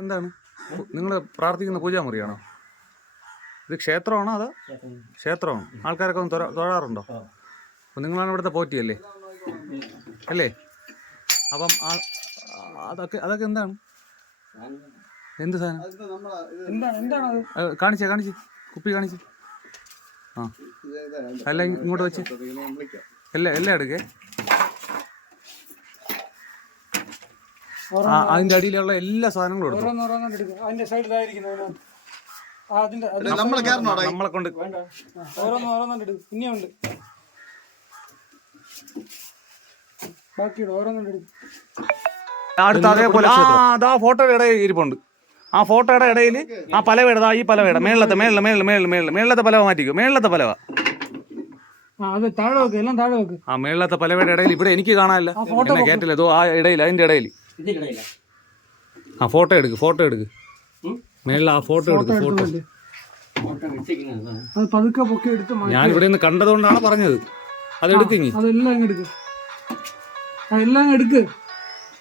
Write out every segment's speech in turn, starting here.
എന്താണ് നിങ്ങൾ പ്രാർത്ഥിക്കുന്ന പൂജാമുറിയാണോ? ഇത് ക്ഷേത്രമാണോ അതോ ക്ഷേത്രമാണോ? ആൾക്കാരൊക്കെ ഒന്ന് തൊഴാറുണ്ടോ? അപ്പം നിങ്ങളാണ് ഇവിടുത്തെ പോറ്റിയല്ലേ അല്ലേ? അപ്പം അതൊക്കെ എന്താണ്? എന്ത് സാധനം? കാണിച്ച് കുപ്പി കാണിച്ച്. ആ എല്ലാം ഇങ്ങോട്ട് വെച്ച് എല്ലാം എടുക്കേ. അതിന്റെ അടിയിലുള്ള എല്ലാ സാധനങ്ങളും എടുക്കും. നമ്മളെ കൊണ്ട് ഇനിയുണ്ട് അടുത്ത് അതേപോലെ അതാ ഫോട്ടോയുടെ ഇടയിൽ ഇരിപ്പുണ്ട്. ആ ഫോട്ടോയുടെ ഇടയിൽ ആ പലവേട, ഈ പലവേട മേളത്തെ പലവ മാറ്റിക്കും. മേളത്തെ പലവ ആ മേളത്തെ പലവയുടെ ഇടയിൽ ഇവിടെ എനിക്ക് കാണാനില്ല. എന്നെ കേട്ടില്ല. ആ ഇടയിൽ അതിന്റെ ഇടയിൽ ആ ഫോട്ടോ എടുക്ക് മേളിൽ ആ ഫോട്ടോ എടുക്ക്. ഞാൻ ഇവിടെ നിന്ന് കണ്ടതുകൊണ്ടാണ് പറഞ്ഞത്. അതെടുക്കിങ്ങി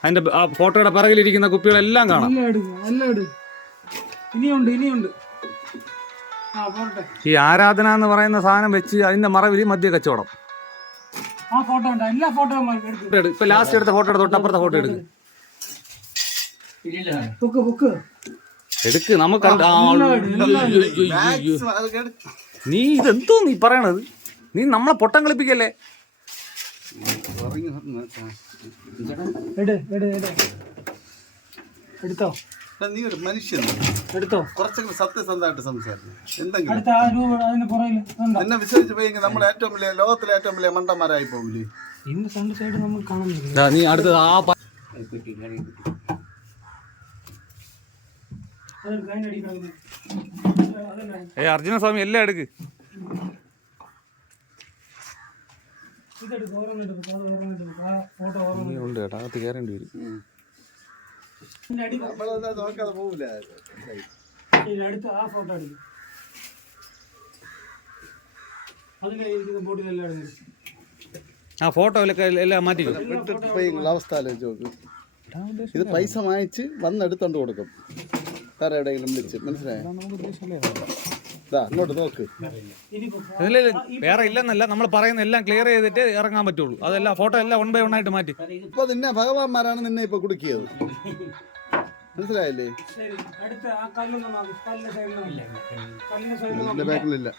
അതിന്റെ ആ ഫോട്ടോയുടെ പിറകിലിരിക്കുന്ന കുപ്പികളെല്ലാം കാണാം. ഈ ആരാധന എന്ന് പറയുന്ന സാധനം വെച്ച് അതിന്റെ മറവിൽ മദ്യ കച്ചവടം. ഇപ്പൊ ലാസ്റ്റ് എടുത്ത ഫോട്ടോ തൊട്ടപ്പുറത്തെ ഫോട്ടോ എടുക്ക്. നമുക്ക് നീ ഇതെന്തോ നീ പറയണത്? നീ നമ്മളെ പൊട്ടം കളിപ്പിക്കല്ലേ? എടുത്തോ. നീ ഒരു മനുഷ്യൻ എടുത്തോ. കുറച്ചെങ്കിലും സത്യസന്ധമായിട്ട് സംസാരിക്കും. എന്തെങ്കിലും എന്നെ വിശ്വസിച്ച് പോയെങ്കിൽ നമ്മൾ ഏറ്റവും വലിയ ലോകത്തിലെ ഏറ്റവും വലിയ മണ്ടന്മാരായി പോകില്ലേ? നീ അടുത്തത് ആ അർജുന സ്വാമി എല്ലാം എടുക്ക്. ഉണ്ട് കേട്ടോ, അകത്ത് കയറേണ്ടി വരും. നോക്കാതെ പോകില്ല. ആ ഫോട്ടോയിലൊക്കെ എല്ലാം മാറ്റി അവസ്ഥ ആലോചിച്ച് നോക്ക്. ഇത് പൈസ വാങ്ങിച്ച് വന്നെടുത്തോണ്ട് കൊടുക്കും. വേറെ എവിടെയെങ്കിലും വിളിച്ച് മനസ്സിലായോ? അങ്ങോട്ട് നോക്ക്. വേറെ ഇല്ലെന്നല്ല, നമ്മൾ പറയുന്ന എല്ലാം ക്ലിയർ ചെയ്തിട്ട് ഇറങ്ങാൻ പറ്റുള്ളൂ. അതെല്ലാം ഫോട്ടോ എല്ലാം 1 by 1 ആയിട്ട് മാറ്റി. ഇപ്പൊ നിന്നെ ഭഗവാന്മാരാണ് നിന്നെ ഇപ്പൊ കുടുക്കിയത്, മനസ്സിലായില്ലേ? ബാക്കിലില്ല.